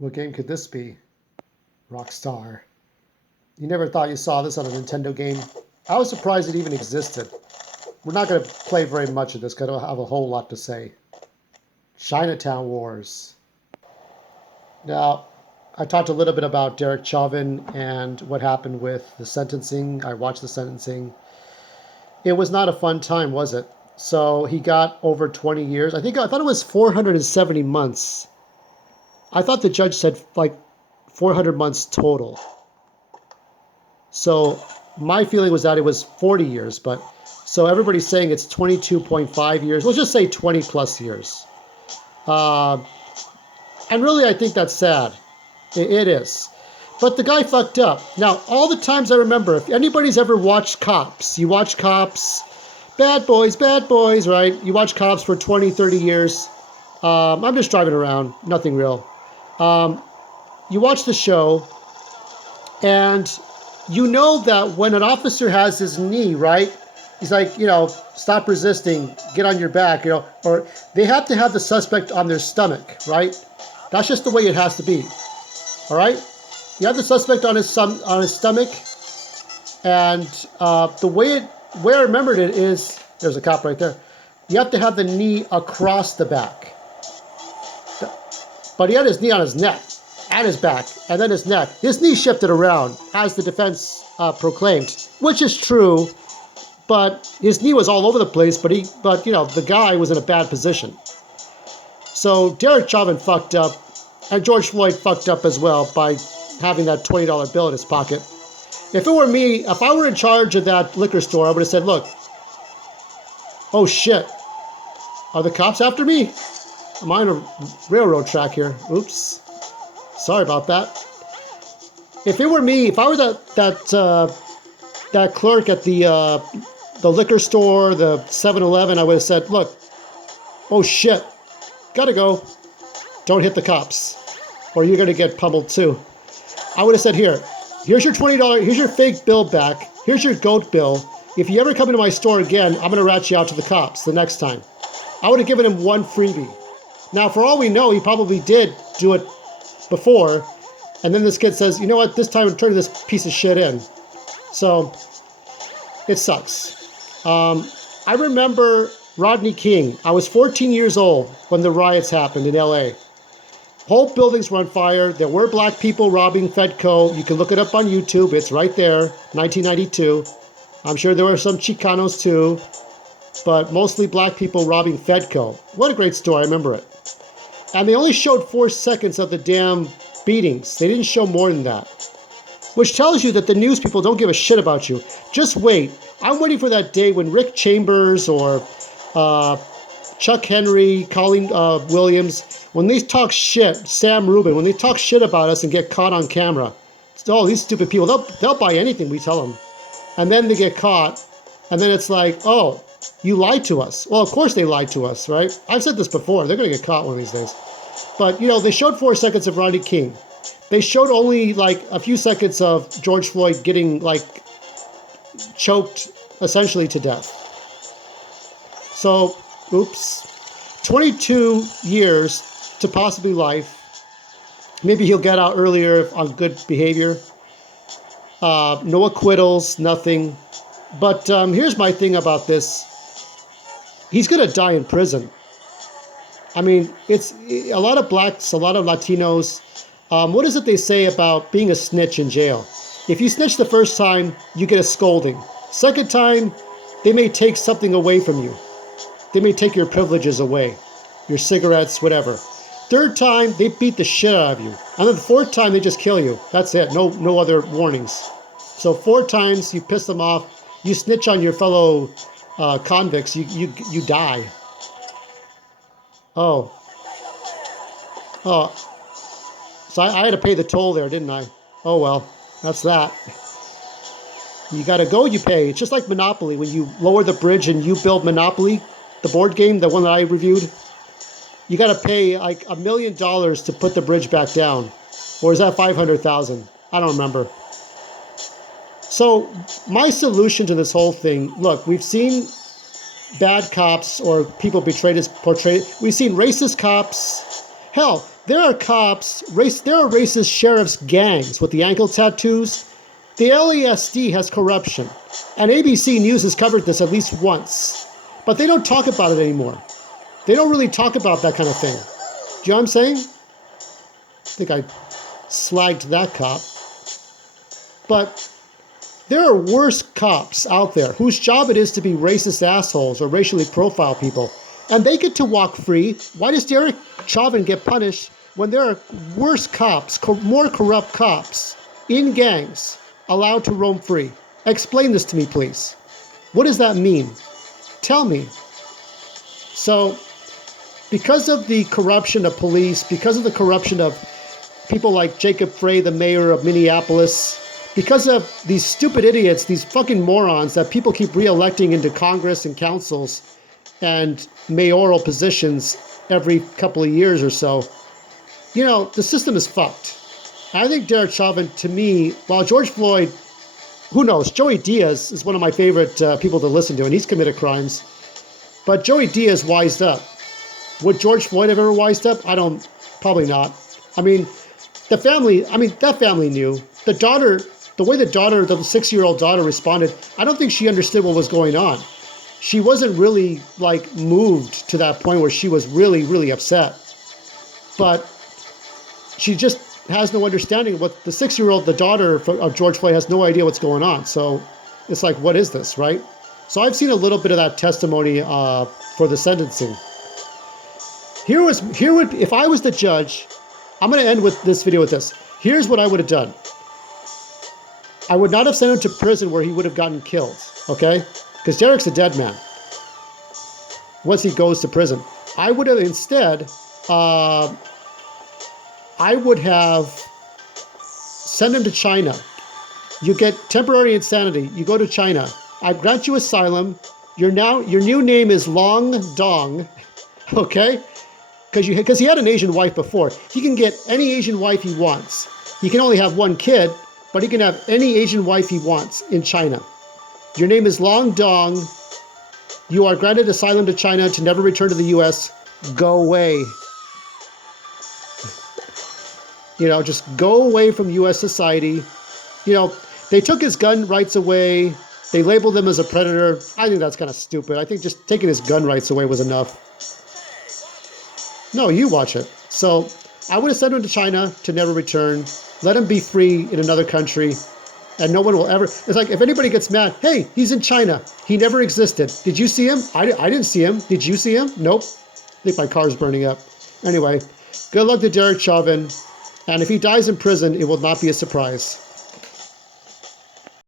What game could this be? Rockstar. You never thought you saw this on a Nintendo game? I was surprised it even existed. We're not going to play very much of this because I don't have a whole lot to say. Chinatown Wars. Now, I talked a little bit about Derek Chauvin and what happened with the sentencing. I watched the sentencing. It was not a fun time, was it? So he got over 20 years. I thought it was 470 months. I thought the judge said like 400 months total. So my feeling was that it was 40 years, but so everybody's saying it's 22.5 years. Let's just say 20 plus years. And really, I think that's sad. It is. But the guy fucked up. Now, all the times I remember, if anybody's ever watched Cops, you watch Cops, bad boys, right? You watch Cops for 20, 30 years. I'm just driving around, nothing real. You watch the show, and you know that when an officer has his knee, right? He's like, stop resisting, get on your back, or they have to have the suspect on their stomach, right? That's just the way it has to be, all right? You have the suspect on his stomach, and the way I remembered it is, there's a cop right there, you have to have the knee across the back. But he had his knee on his neck, and his back, and then his neck. His knee shifted around, as the defense proclaimed, which is true, but his knee was all over the place, but the guy was in a bad position. So Derek Chauvin fucked up, and George Floyd fucked up as well by having that $20 bill in his pocket. If it were me, if I were in charge of that liquor store, I would have said, look, oh shit, are the cops after me? I'm on a railroad track here. Oops. Sorry about that. If it were me, if I were that clerk at the liquor store, the 7-Eleven, I would have said, look, oh shit, gotta go. Don't hit the cops, or you're gonna get pummeled too. I would have said, here's your $20, here's your fake bill back, here's your goat bill. If you ever come into my store again, I'm gonna rat you out to the cops the next time. I would have given him one freebie. Now, for all we know, he probably did do it before, and then this kid says, you know what, this time I'm turning this piece of shit in. So, it sucks. I remember Rodney King. I was 14 years old when the riots happened in LA. Whole buildings were on fire. There were black people robbing Fedco. You can look it up on YouTube. It's right there, 1992. I'm sure there were some Chicanos too, but mostly black people robbing Fedco. What a great story, I remember it. And they only showed 4 seconds of the damn beatings. They didn't show more than that. Which tells you that the news people don't give a shit about you. Just wait. I'm waiting for that day when Rick Chambers or Chuck Henry, Colin Williams, when they talk shit, Sam Rubin, when they talk shit about us and get caught on camera. Oh, these stupid people, they'll buy anything we tell them. And then they get caught, and then it's like, oh, you lied to us. Well, of course they lied to us, right? I've said this before. They're going to get caught one of these days. But, they showed 4 seconds of Rodney King. They showed only, like, a few seconds of George Floyd getting, like, choked, essentially, to death. So, oops. 22 years to possibly life. Maybe he'll get out earlier on good behavior. No acquittals, nothing. But here's my thing about this. He's going to die in prison. I mean, it's a lot of blacks, a lot of Latinos. What is it they say about being a snitch in jail? If you snitch the first time, you get a scolding. Second time, they may take something away from you. They may take your privileges away, your cigarettes, whatever. Third time, they beat the shit out of you. And then the fourth time, they just kill you. That's it. No other warnings. So 4 times, you piss them off. You snitch on your fellow convicts, you die. Oh. So I had to pay the toll there, didn't I? Oh well, that's that. You gotta go, you pay. It's just like Monopoly. When you lower the bridge and you build Monopoly, the board game, the one that I reviewed, you gotta pay like $1 million to put the bridge back down. Or is that 500,000? I don't remember. So my solution to this whole thing, look, we've seen bad cops or people portrayed. We've seen racist cops. Hell, there are cops, there are racist sheriff's gangs with the ankle tattoos. The LASD has corruption, and ABC News has covered this at least once, but they don't talk about it anymore. They don't really talk about that kind of thing. Do you know what I'm saying? I think I slagged that cop. But there are worse cops out there whose job it is to be racist assholes or racially profile people, and they get to walk free. Why does Derek Chauvin get punished when there are worse cops, more corrupt cops in gangs allowed to roam free? Explain this to me, please. What does that mean? Tell me. So, because of the corruption of police, because of the corruption of people like Jacob Frey, the mayor of Minneapolis, because of these stupid idiots, these fucking morons that people keep re-electing into Congress and councils and mayoral positions every couple of years or so, you know, the system is fucked. I think Derek Chauvin, to me, while George Floyd, who knows, Joey Diaz is one of my favorite people to listen to, and he's committed crimes. But Joey Diaz wised up. Would George Floyd have ever wised up? Probably not. I mean, that family knew. The daughter, the way the 6-year-old daughter responded, I don't think she understood what was going on. She wasn't really, like, moved to that point where she was really, really upset. But she just has no understanding of what the 6-year-old, the daughter of George Floyd, has no idea what's going on. So it's like, what is this, right? So I've seen a little bit of that testimony for the sentencing. If I was the judge, I'm going to end with this video with this. Here's what I would have done. I would not have sent him to prison where he would have gotten killed, okay? Because Derek's a dead man once he goes to prison. I would have instead, I would have sent him to China. You get temporary insanity. You go to China. I grant you asylum. Your new name is Long Dong, okay? Because he had an Asian wife before. He can get any Asian wife he wants. He can only have one kid, but he can have any Asian wife he wants in China. Your name is Long Dong. You are granted asylum to China to never return to the U.S. Go away. You know, just go away from U.S. society. You know, they took his gun rights away. They labeled him as a predator. I think that's kind of stupid. I think just taking his gun rights away was enough. No, you watch it. So I would have sent him to China to never return. Let him be free in another country. And no one will ever... It's like, if anybody gets mad, hey, he's in China. He never existed. Did you see him? I didn't see him. Did you see him? Nope. I think my car's burning up. Anyway, good luck to Derek Chauvin. And if he dies in prison, it will not be a surprise.